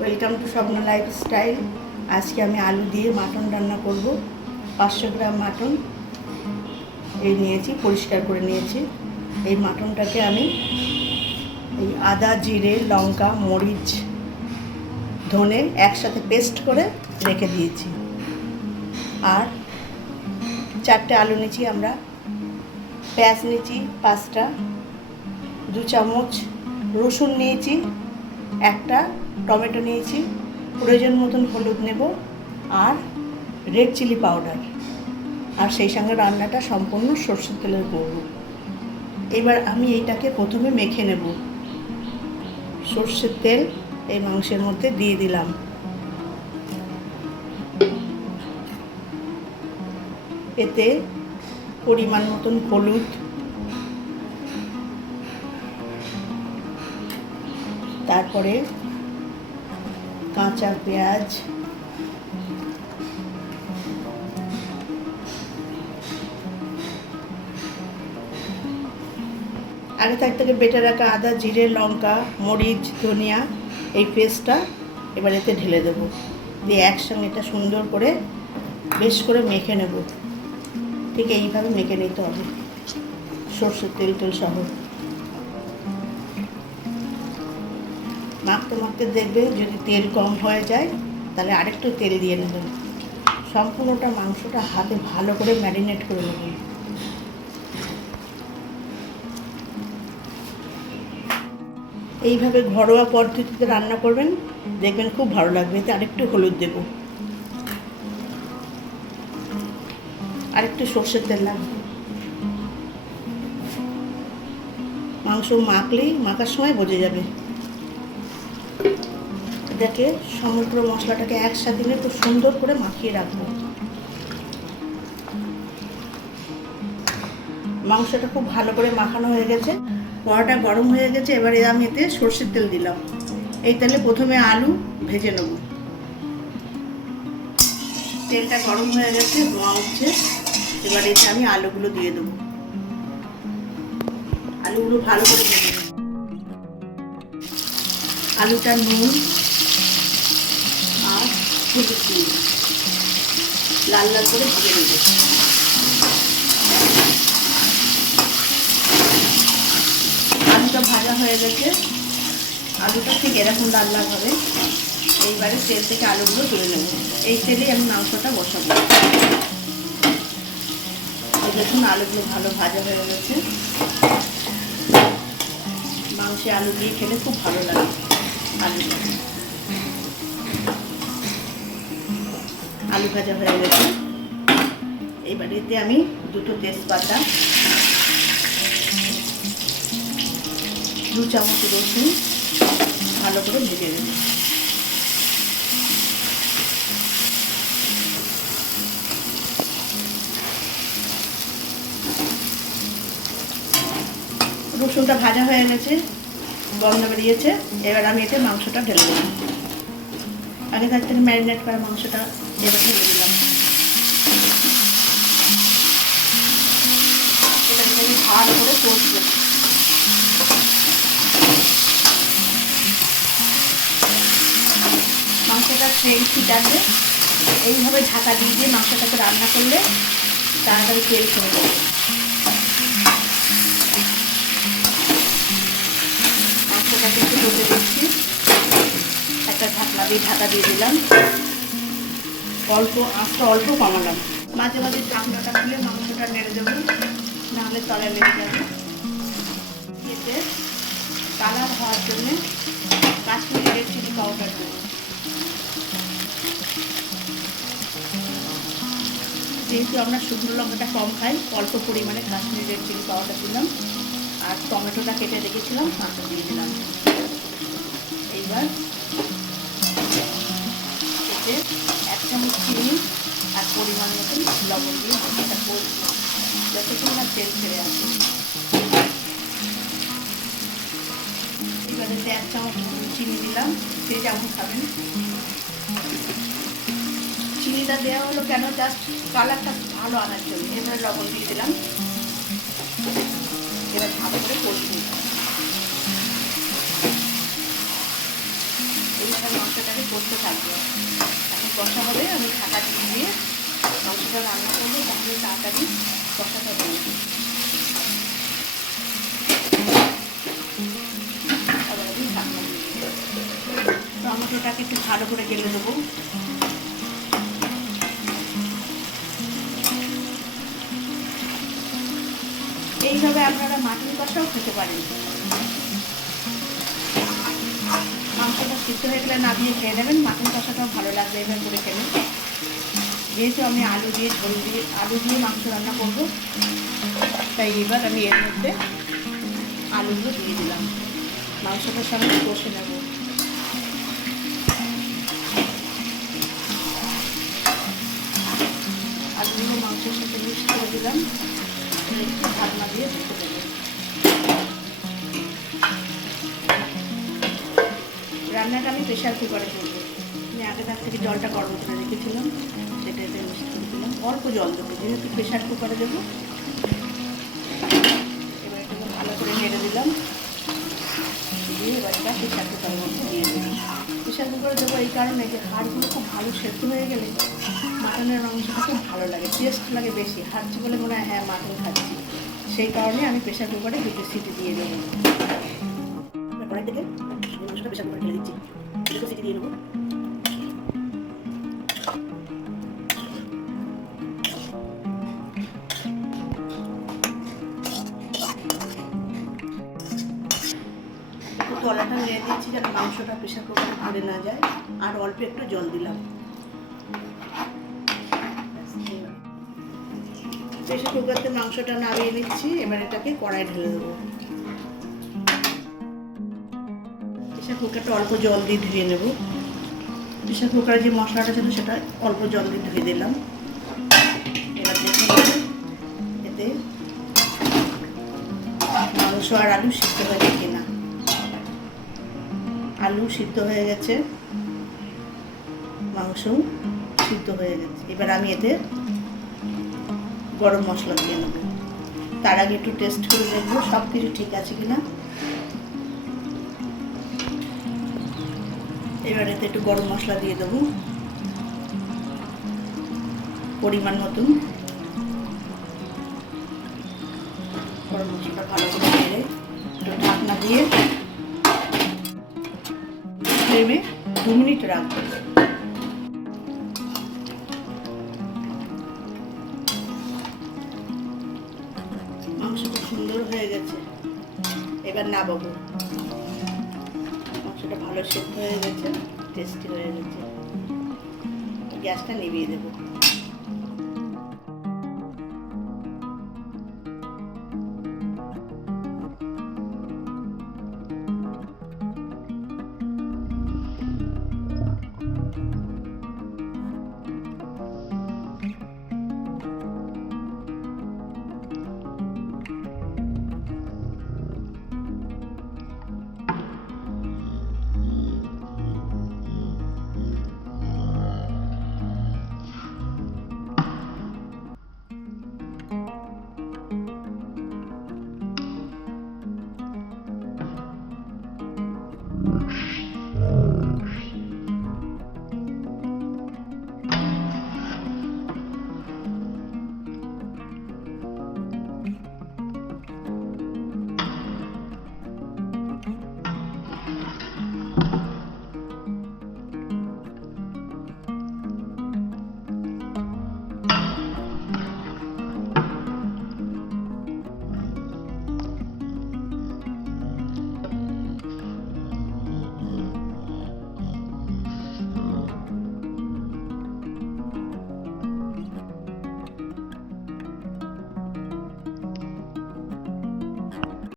Welcome to স্বপ্ন lifestyle. আজকে আমি আলু দিয়ে মাটন রান্না করব। 500 গ্রাম মাটন এই নিয়েছি, পরিষ্কার করে নিয়েছি। এই মাটনটাকে আমি এই আদা, জিরে, লঙ্কা, মরিচ, ধনে একসাথে পেস্ট করে রেখে দিয়েছি। আর 4টে আলু নিয়েছি আমরা, পেঁয়াজ নিয়েছি 5টা, 2 চামচ রসুন নিয়েছি, একটা টমেটো নিয়েছি, প্রয়োজন মতন হলুদ নেব আর রেড চিলি পাউডার, আর সেই সঙ্গে রান্নাটা সম্পূর্ণ সরষের তেলের করব। এবার আমি এইটাকে প্রথমে মেখে নেব। সরষের তেল এই মাংসের মধ্যে দিয়ে দিলাম। এতে পরিমাণ মতন হলুদ, তারপরে কাঁচা পেঁয়াজ, আগে থেকে বেটে রাখা আদা, জিরে, লঙ্কা, মরিচ, ধনিয়া এই পেস্টটা এবার এতে ঢেলে দেব। দিয়ে একসঙ্গে এটা সুন্দর করে বেশ করে মেখে নেব। ঠিক এইভাবে মেখে নিতে হবে সরষের তেল সহ। মাখতে মাখতে দেখবে যদি তেল কম হয়ে যায় তাহলে আরেকটু তেল দিয়ে নেবেন। সম্পূর্ণটা মাংসটা হাতে ভালো করে ম্যারিনেট করে নেবেন। এইভাবে ঘরোয়া পদ্ধতিতে রান্না করবেন, দেখবেন খুব ভালো লাগবে। এতে আরেকটু হলুদ দেব, আরেকটু সর্ষের তেল লাগবে। মাংস মাখার সময় বোঝা যাবে। এটাকে সমগ্র মশলাটাকে একসাথে নিয়ে খুব সুন্দর করে মাখিয়ে রাখবো। মাংসটা খুব ভালো করে মাখানো হয়ে গেছে, কড়াটা গরম হয়ে গেছে। এবারে আমি এতে সর্ষের তেল দিলাম। এই তেলে প্রথমে আলু ভেজে নেব। তেলটা গরম হয়ে গেছে, ধোঁয়া উঠছে। এবারে এতে আমি আলুগুলো দিয়ে দেবো। আলুগুলো ভালো করে ভেজে নেব। আলুটা নুন আর হলুদ দিয়ে লাল লাল করে ভেজে নেব। আলুটা ভাজা হয়ে গেছে, আলুটা ঠিক এরকম লাল লাল হবে। এইবারে তেল থেকে আলুগুলো তুলে নেব। এই তেলেই আমি মাংসটা বসাবো। দেখুন আলুগুলো ভালো ভাজা হয়ে গেছে। মাংসে আলু দিয়ে খেলে খুব ভালো লাগে। আলু ভাজা হয়ে গেছে। এবারে এতে আমি 2টো তেজপাতা, 2 চামচ রসুন ভালো করে ভেজে নেব। রসুনটা ভাজা হয়ে গেছে, গন্ধ বেরিয়েছে। এবার আমি এতে মাংসটা ঢেলে দেব। আগে থেকে ম্যারিনেট করা মাংসটা এবার ঢেলে দিলাম। এটা দিয়ে ভালো করে কষবো। মাংসটা তেল ছিটাতে এইভাবে ঢাকা দিয়ে দিয়ে মাংসটাকে রান্না করলে তাড়াতাড়ি তেল ছেড়ে যাবে। মাংসটাকে একটু কষে দিচ্ছি। একটা ঢাকনা দিয়ে ঢাকা দিয়ে দিলাম। আঁচটা অল্প কমালাম। মাঝে মাঝে ঢাকনাটা খুলে মাংসটা নেড়ে দেবো, নাহলে তলায় লেগে যাবে। এতে কালার হওয়ার জন্য কাশ্মীরি রেড চিলি পাউডার দেবো। যেহেতু আমরা শুকনো লঙ্কাটা কম খাই, অল্প পরিমাণে কাশ্মীরি রেড চিলি পাউডার দিলাম। আর টমেটোটা কেটে রেখেছিলাম, তাতে দিয়ে দিলাম। এইবার এতে 1 চামচ চিনি আর পরিমাণ মতন লবণ দিয়ে মশলাটা করব যতক্ষণ না তেল ছেড়ে আসে। এবার এতে 1 চামচ চিনি দিলাম, যে যেমন খাবেন। চিনিটা দেওয়া হলো কেন, জাস্ট কালারটা ভালো আনার জন্য। এবারে লবণ দিয়ে দিলাম। এবার ভালো করে কষবো। এই মাংসটাকে কষতে থাকবো। এখন কষা হবে, আমি ঢাকা দিয়ে মাংসটা রান্না করবো, তাহলে তাড়াতাড়ি কষাটা দেবো। আবার আমি ঢাকনা দিয়ে দেবো। তো আমাকে এটাকে একটু ভালো করে গেলে দেবো। এইভাবে আপনারা মাটন কষাও খেতে পারেন। মাংসটা সিদ্ধ হয়ে গেলে নামিয়ে খেয়ে নেবেন, মাটন কষাটাও ভালো লাগবে এইভাবে করে খেলে। যেহেতু আমি আলু দিয়ে মাংস রান্না করব, তাই এবার আমি এর মধ্যে আলুগুলো দিয়ে দিলাম, মাংসটার সঙ্গে কষে নেব। আলুগুলো মাংসের সাথে মিক্স করে দিলাম, একটু ঢাকনা দিয়ে ঢেকে দেবো। রান্নাটা আমি প্রেশার কুকারে করবো। আমি আগে তার থেকে জলটা গরম করে রেখেছিলাম, সেটা এতে মিক্স করে দিলাম। অল্প জল দেবো, যেহেতু প্রেশার কুকারে দেবো। এবার এটাকে ভালো করে নেড়ে দিলাম, দিয়ে এবার এটা প্রেশার কুকারের মধ্যে দিয়ে দেবো। প্রেশার কুকারে দেবো এই কারণে যে হাড়গুলো খুব ভালো সেদ্ধ হয়ে গেলে মাটনের মাংসটা খুব ভালো লাগে, টেস্ট লাগে বেশি। হাড়ছি বলে মনে হয় হ্যাঁ মাটন খাচ্ছি, সেই কারণে আমি প্রেশার কুকারে 2টো সিটি দিয়ে দেবো। কড়াই থেকে মাংসটা প্রেশার কুকারে ঢেলে দিচ্ছি, 2টো সিটি দিয়ে নেবো। তলাটা নিয়ে দিচ্ছি যাতে মাংসটা প্রেশার কুকারে ধরে না যায়, আর অল্প একটু জল দিলাম। প্রেশার কুকারতে মাংসটা নামিয়ে নিচ্ছি, এবার এটাকে কড়াই ঢেলে দেবো। প্রেশার কুকারটা অল্প জল দিয়ে ধুয়ে নেব। প্রেশার কুকারে যে মশলাটা ছিল সেটা অল্প জল দিয়ে ধুয়ে দিলাম। এবার দেখে এতে মাংস আর আলু সিদ্ধ হয়েছে কিনা। আলু সিদ্ধ হয়ে গেছে, মাংস সিদ্ধ হয়ে গেছে। এবার আমি এতে গরম মশলা দিয়ে নেব। তার আগে একটু টেস্ট করে দেখবো সব কিছু ঠিক আছে কিনা। এবার এতে একটু গরম মশলা দিয়ে দেবো পরিমাণ মতন। গরম মশলাটা ভালো করে নেড়ে একটু ঢাকনা দিয়ে ফ্লেমে 2 মিনিট রাখবো। মাংসটা সুন্দর হয়ে গেছে, এবার নামাবো। মাংসটা ভালো সেদ্ধ হয়ে গেছে, টেস্টি হয়ে গেছে। গ্যাসটা নিভিয়ে দেবো।